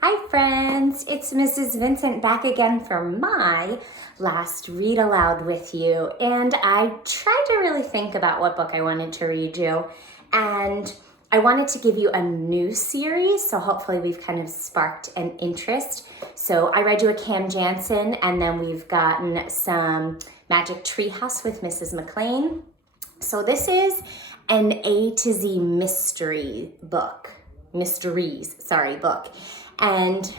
Hi friends, it's Mrs. Vincent back again for my last read aloud with you. And I tried to really think about what book I wanted to read you. And I wanted to give you a new series, so hopefully we've kind of sparked an interest. So I read you a Cam Jansen, and then we've gotten some Magic Treehouse with Mrs. McLean. So this is an A to Z book. And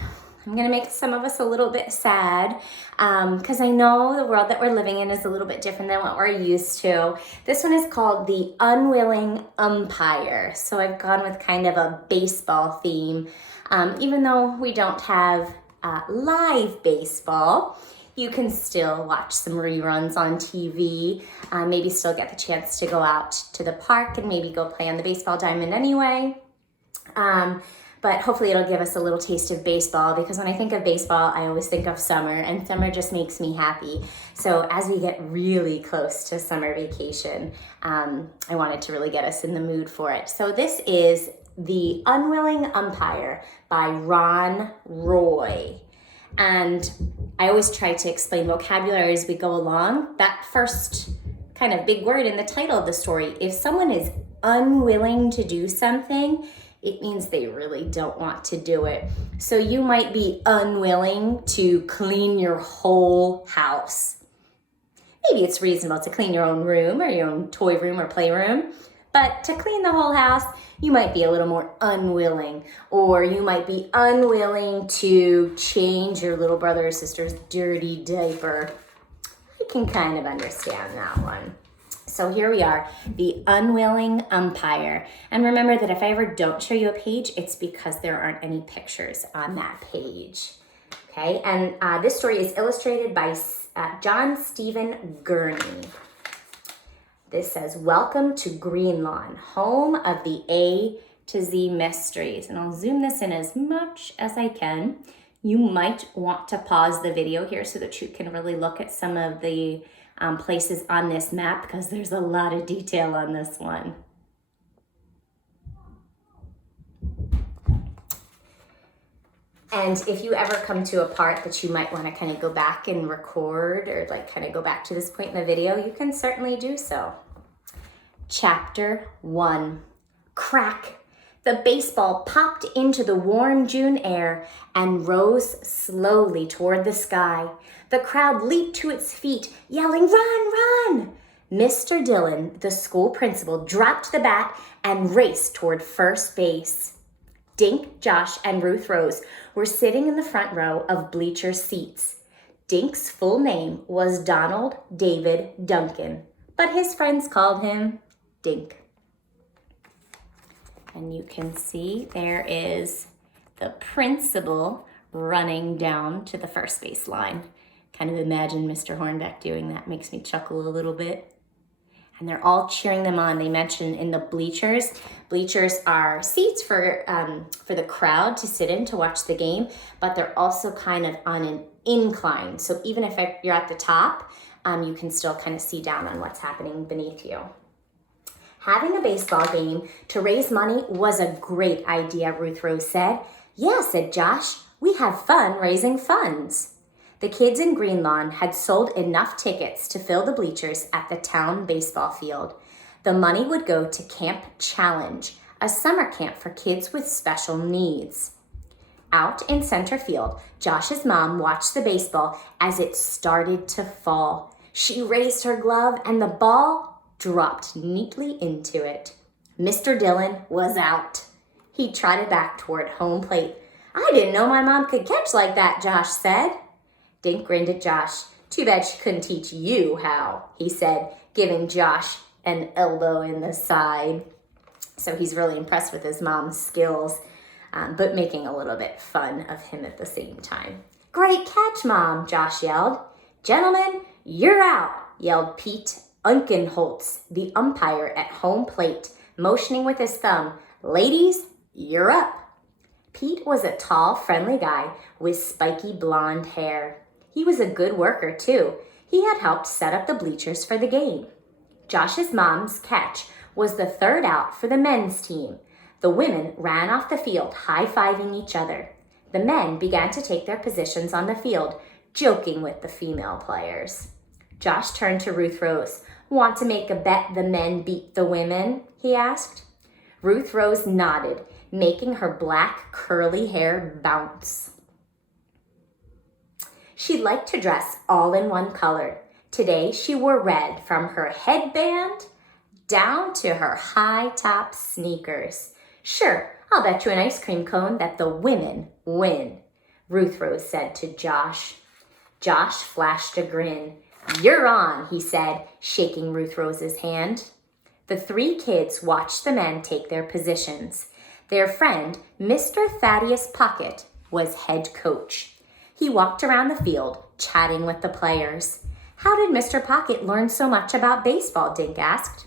I'm gonna make some of us a little bit sad because I know the world that we're living in is a little bit different than what we're used to. This one is called The Unwilling Umpire. So I've gone with kind of a baseball theme. Even though we don't have live baseball, you can still watch some reruns on TV, maybe still get the chance to go out to the park and maybe go play on the baseball diamond anyway. But hopefully it'll give us a little taste of baseball, because when I think of baseball, I always think of summer, and summer just makes me happy. So as we get really close to summer vacation, I wanted to really get us in the mood for it. So this is The Unwilling Umpire by Ron Roy. And I always try to explain vocabulary as we go along. That first kind of big word in the title of the story, if someone is unwilling to do something, it means they really don't want to do it. So you might be unwilling to clean your whole house. Maybe it's reasonable to clean your own room or your own toy room or playroom, but to clean the whole house, you might be a little more unwilling. Or you might be unwilling to change your little brother or sister's dirty diaper. I can kind of understand that one. So here we are, The Unwilling Umpire. And remember that if I ever don't show you a page, it's because there aren't any pictures on that page. Okay, and this story is illustrated by John Stephen Gurney. This says, "Welcome to Greenlawn, home of the A to Z mysteries." And I'll zoom this in as much as I can. You might want to pause the video here so that you can really look at some of the places on this map, because there's a lot of detail on this one. And if you ever come to a part that you might want to kind of go back and record, or like kind of go back to this point in the video, you can certainly do so. Chapter 1. Crack! The baseball popped into the warm June air and rose slowly toward the sky. The crowd leaped to its feet, yelling, "Run, run!" Mr. Dillon, the school principal, dropped the bat and raced toward first base. Dink, Josh, and Ruth Rose were sitting in the front row of bleacher seats. Dink's full name was Donald David Duncan, but his friends called him Dink. And you can see there is the principal running down to the first base line. Kind of imagine Mr. Hornbeck doing that. Makes me chuckle a little bit. And they're all cheering them on. They mentioned in the bleachers. Bleachers are seats for the crowd to sit in to watch the game, but they're also kind of on an incline. So even if you're at the top, you can still kind of see down on what's happening beneath you. "Having a baseball game to raise money was a great idea," Ruth Rose said. "Yeah," said Josh, "we have fun raising funds." The kids in Greenlawn had sold enough tickets to fill the bleachers at the town baseball field. The money would go to Camp Challenge, a summer camp for kids with special needs. Out in center field, Josh's mom watched the baseball as it started to fall. She raised her glove and the ball dropped neatly into it. Mr. Dillon was out. He trotted back toward home plate. "I didn't know my mom could catch like that," Josh said. Dink grinned at Josh. "Too bad she couldn't teach you how," he said, giving Josh an elbow in the side. So he's really impressed with his mom's skills, but making a little bit fun of him at the same time. "Great catch, Mom," Josh yelled. "Gentlemen, you're out," yelled Pete Unkenholtz, the umpire at home plate, motioning with his thumb. "Ladies, you're up." Pete was a tall, friendly guy with spiky blonde hair. He was a good worker, too. He had helped set up the bleachers for the game. Josh's mom's catch was the third out for the men's team. The women ran off the field, high-fiving each other. The men began to take their positions on the field, joking with the female players. Josh turned to Ruth Rose. "Want to make a bet the men beat the women?" he asked. Ruth Rose nodded, making her black curly hair bounce. She liked to dress all in one color. Today she wore red from her headband down to her high-top sneakers. "Sure, I'll bet you an ice cream cone that the women win," Ruth Rose said to Josh. Josh flashed a grin. "You're on," he said, shaking Ruth Rose's hand. The three kids watched the men take their positions. Their friend, Mr. Thaddeus Pocket, was head coach. He walked around the field, chatting with the players. "How did Mr. Pocket learn so much about baseball?" Dink asked.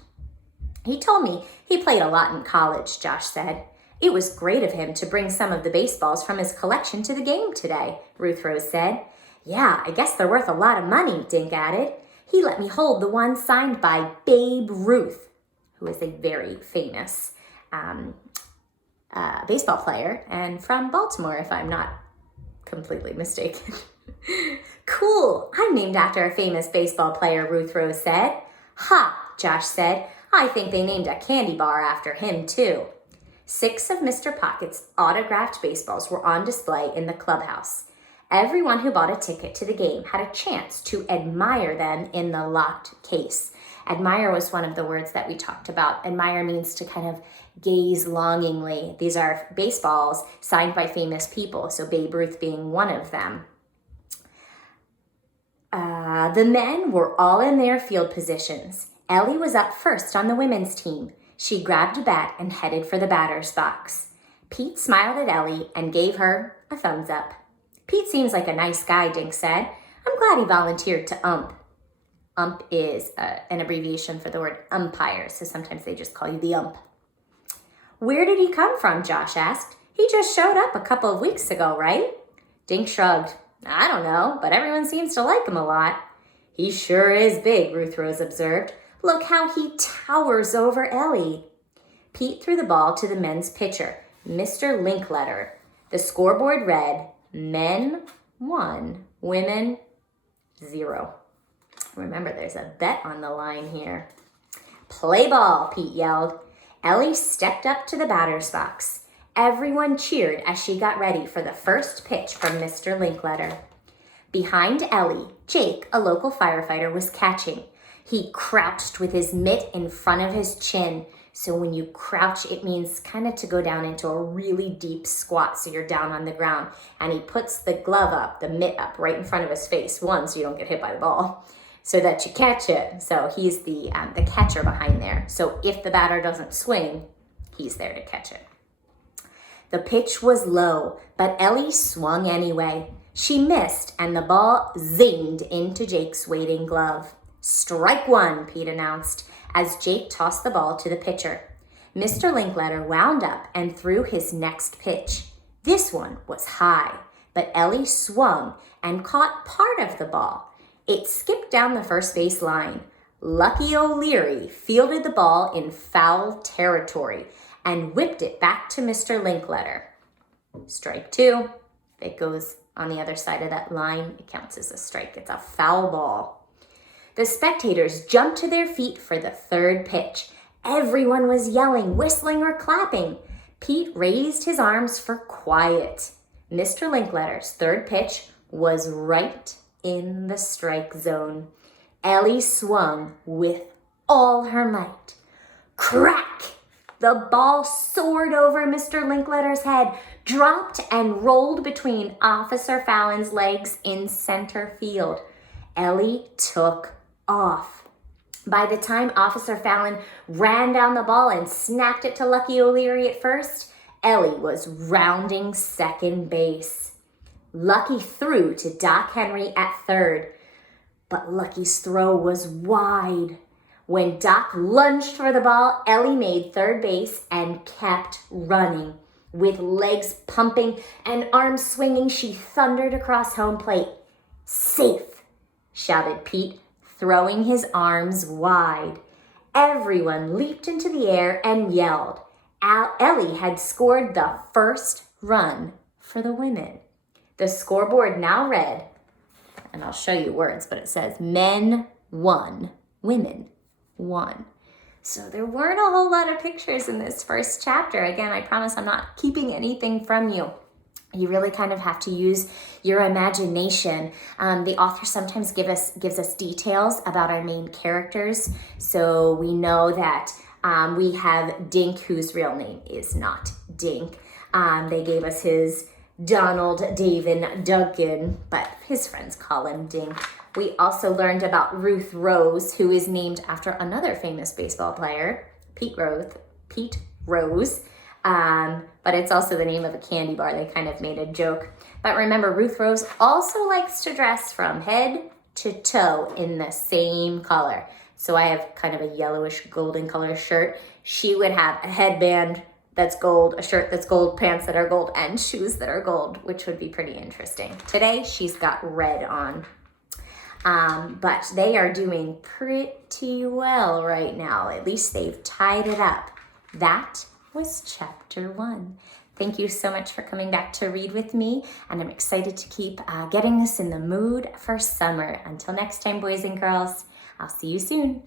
"He told me he played a lot in college," Josh said. "It was great of him to bring some of the baseballs from his collection to the game today," Ruth Rose said. "Yeah, I guess they're worth a lot of money," Dink added. "He let me hold the one signed by Babe Ruth," who is a very famous baseball player and from Baltimore, if I'm not completely mistaken. "Cool, I'm named after a famous baseball player," Ruth Rose said. "Ha," Josh said. "I think they named a candy bar after him, too." 6 of Mr. Pocket's autographed baseballs were on display in the clubhouse. Everyone who bought a ticket to the game had a chance to admire them in the locked case. Admire was one of the words that we talked about. Admire means to kind of gaze longingly. These are baseballs signed by famous people, so Babe Ruth being one of them. The men were all in their field positions. Ellie was up first on the women's team. She grabbed a bat and headed for the batter's box. Pete smiled at Ellie and gave her a thumbs up. "Pete seems like a nice guy," Dink said. "I'm glad he volunteered to ump." Ump is an abbreviation for the word umpire, so sometimes they just call you the ump. "Where did he come from?" Josh asked. "He just showed up a couple of weeks ago, right?" Dink shrugged. "I don't know, but everyone seems to like him a lot." "He sure is big," Ruth Rose observed. "Look how he towers over Ellie." Pete threw the ball to the men's pitcher, Mr. Linkletter. The scoreboard read, "Men 1, women 0. Remember, there's a bet on the line here. "Play ball," Pete yelled. Ellie stepped up to the batter's box. Everyone cheered as she got ready for the first pitch from Mr. Linkletter. Behind Ellie, Jake, a local firefighter, was catching. He crouched with his mitt in front of his chin. So when you crouch, it means kind of to go down into a really deep squat, so you're down on the ground. And he puts the glove up, the mitt up, right in front of his face, one, so you don't get hit by the ball, so that you catch it. So he's the catcher behind there. So if the batter doesn't swing, he's there to catch it. The pitch was low, but Ellie swung anyway. She missed, and the ball zinged into Jake's waiting glove. "Strike 1, Pete announced, as Jake tossed the ball to the pitcher. Mr. Linkletter wound up and threw his next pitch. This one was high, but Ellie swung and caught part of the ball. It skipped down the first base line. Lucky O'Leary fielded the ball in foul territory and whipped it back to Mr. Linkletter. Strike 2. If it goes on the other side of that line, it counts as a strike. It's a foul ball. The spectators jumped to their feet for the third pitch. Everyone was yelling, whistling, or clapping. Pete raised his arms for quiet. Mr. Linkletter's third pitch was right in the strike zone. Ellie swung with all her might. Crack! The ball soared over Mr. Linkletter's head, dropped and rolled between Officer Fallon's legs in center field. Ellie took off. By the time Officer Fallon ran down the ball and snapped it to Lucky O'Leary at first, Ellie was rounding second base. Lucky threw to Doc Henry at third, but Lucky's throw was wide. When Doc lunged for the ball, Ellie made third base and kept running. With legs pumping and arms swinging, she thundered across home plate. "Safe!" shouted Pete, throwing his arms wide. Everyone leaped into the air and yelled. Ellie had scored the first run for the women. The scoreboard now read, and I'll show you words, but it says men won, women won. So there weren't a whole lot of pictures in this first chapter. Again, I promise I'm not keeping anything from you. You really kind of have to use your imagination. The author sometimes gives us details about our main characters. So we know that we have Dink, whose real name is not Dink. They gave us his Donald David Duncan, but his friends call him Dink. We also learned about Ruth Rose, who is named after another famous baseball player, Pete Rose. But it's also the name of a candy bar. They kind of made a joke. But remember, Ruth Rose also likes to dress from head to toe in the same color. So I have kind of a yellowish golden color shirt. She would have a headband that's gold, a shirt that's gold, pants that are gold, and shoes that are gold, which would be pretty interesting. Today, she's got red on. But they are doing pretty well right now. At least they've tied it up. That was chapter 1. Thank you so much for coming back to read with me, and I'm excited to keep getting us in the mood for summer. Until next time, boys and girls, I'll see you soon.